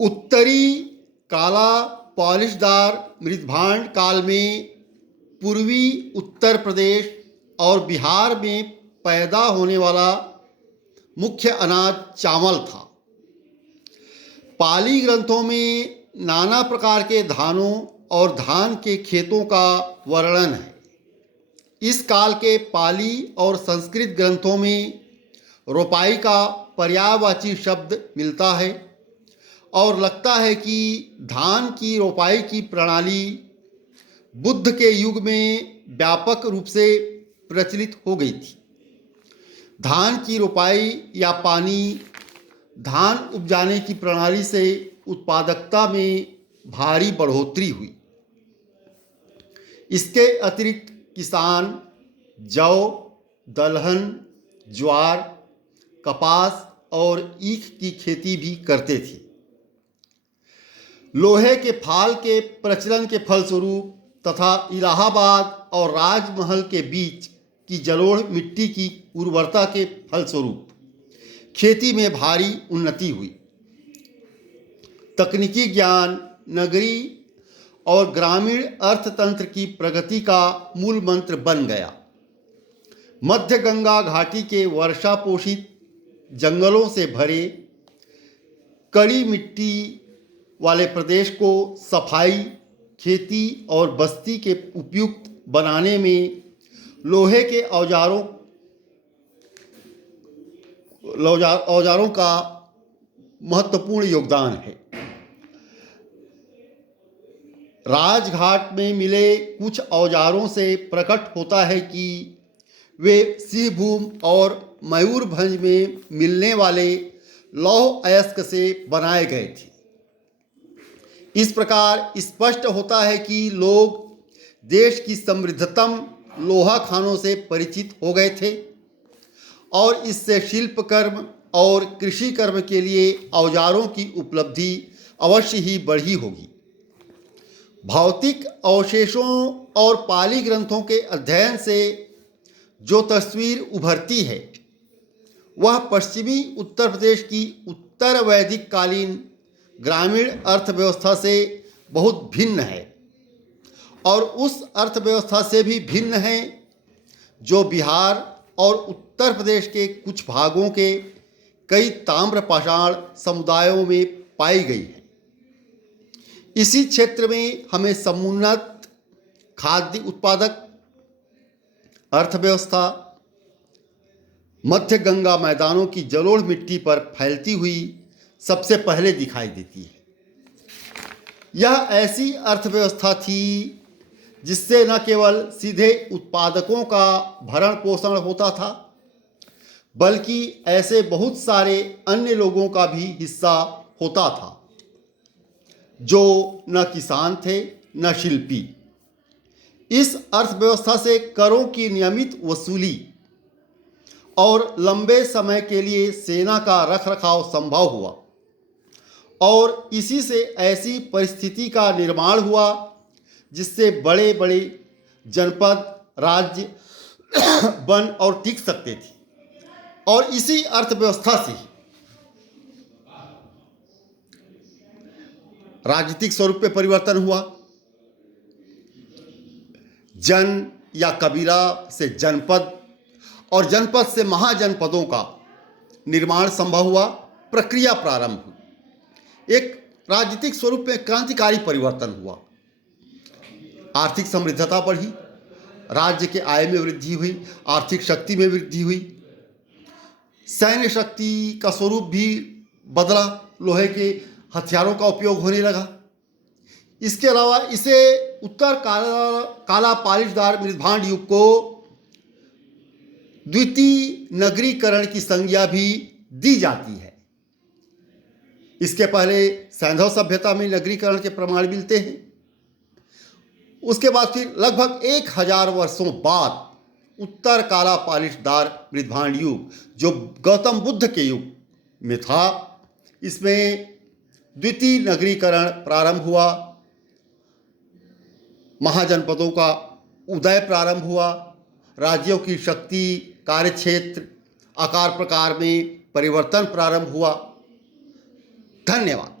उत्तरी काला पॉलिशदार मृदभांड काल में पूर्वी उत्तर प्रदेश और बिहार में पैदा होने वाला मुख्य अनाज चावल था। पाली ग्रंथों में नाना प्रकार के धानों और धान के खेतों का वर्णन है। इस काल के पाली और संस्कृत ग्रंथों में रोपाई का पर्यायवाची शब्द मिलता है और लगता है कि धान की रोपाई की प्रणाली बुद्ध के युग में व्यापक रूप से प्रचलित हो गई थी। धान की रोपाई या पानी धान उपजाने की प्रणाली से उत्पादकता में भारी बढ़ोतरी हुई। इसके अतिरिक्त किसान जौ, दलहन, ज्वार, कपास और ईख की खेती भी करते थे। लोहे के फाल के प्रचलन के फलस्वरूप तथा इलाहाबाद और राजमहल के बीच की जलोढ़ मिट्टी की उर्वरता के फलस्वरूप खेती में भारी उन्नति हुई। तकनीकी ज्ञान नगरी और ग्रामीण अर्थतंत्र की प्रगति का मूल मंत्र बन गया। मध्य गंगा घाटी के वर्षा पोषित जंगलों से भरे कड़ी मिट्टी वाले प्रदेश को सफाई, खेती और बस्ती के उपयुक्त बनाने में लोहे के औजारों का महत्वपूर्ण योगदान है। राजघाट में मिले कुछ औजारों से प्रकट होता है कि वे सिंहभूम और मयूरभंज में मिलने वाले लौह अयस्क से बनाए गए थे। इस प्रकार स्पष्ट होता है कि लोग देश की समृद्धतम लोहा खानों से परिचित हो गए थे और इससे शिल्प कर्म और कृषि कर्म के लिए औजारों की उपलब्धि अवश्य ही बढ़ी होगी। भौतिक अवशेषों और पाली ग्रंथों के अध्ययन से जो तस्वीर उभरती है वह पश्चिमी उत्तर प्रदेश की उत्तर वैदिक कालीन ग्रामीण अर्थव्यवस्था से बहुत भिन्न है और उस अर्थव्यवस्था से भी भिन्न है जो बिहार और उत्तर प्रदेश के कुछ भागों के कई ताम्रपाषाण समुदायों में पाई गई है। इसी क्षेत्र में हमें समुन्नत खाद्य उत्पादक अर्थव्यवस्था मध्य गंगा मैदानों की जलोढ़ मिट्टी पर फैलती हुई सबसे पहले दिखाई देती है। यह ऐसी अर्थव्यवस्था थी जिससे न केवल सीधे उत्पादकों का भरण पोषण होता था बल्कि ऐसे बहुत सारे अन्य लोगों का भी हिस्सा होता था जो न किसान थे न शिल्पी। इस अर्थव्यवस्था से करों की नियमित वसूली और लंबे समय के लिए सेना का रखरखाव संभव हुआ और इसी से ऐसी परिस्थिति का निर्माण हुआ जिससे बड़े बड़े जनपद राज्य बन और टिक सकते थे और इसी अर्थव्यवस्था से राजनीतिक स्वरूप में परिवर्तन हुआ। जन या कबीला से जनपद और जनपद से महाजनपदों का निर्माण संभव हुआ, प्रक्रिया प्रारंभ हुई। एक राजनीतिक स्वरूप में क्रांतिकारी परिवर्तन हुआ। आर्थिक समृद्धता बढ़ी, राज्य के आय में वृद्धि हुई, आर्थिक शक्ति में वृद्धि हुई, सैन्य शक्ति का स्वरूप भी बदला, लोहे के हथियारों का उपयोग होने लगा। इसके अलावा इसे उत्तर काला पॉलिशदार मृदभांड युग को द्वितीय नगरीकरण की संज्ञा भी दी जाती है। इसके पहले सैंधव सभ्यता में नगरीकरण के प्रमाण मिलते हैं। उसके बाद फिर लगभग 1000 वर्षों बाद उत्तर काला पॉलिशदार मृदभांड युग जो गौतम बुद्ध के युग में था, इसमें द्वितीय नगरीकरण प्रारंभ हुआ, महाजनपदों का उदय प्रारंभ हुआ, राज्यों की शक्ति, कार्यक्षेत्र, आकार प्रकार में परिवर्तन प्रारंभ हुआ। धन्यवाद।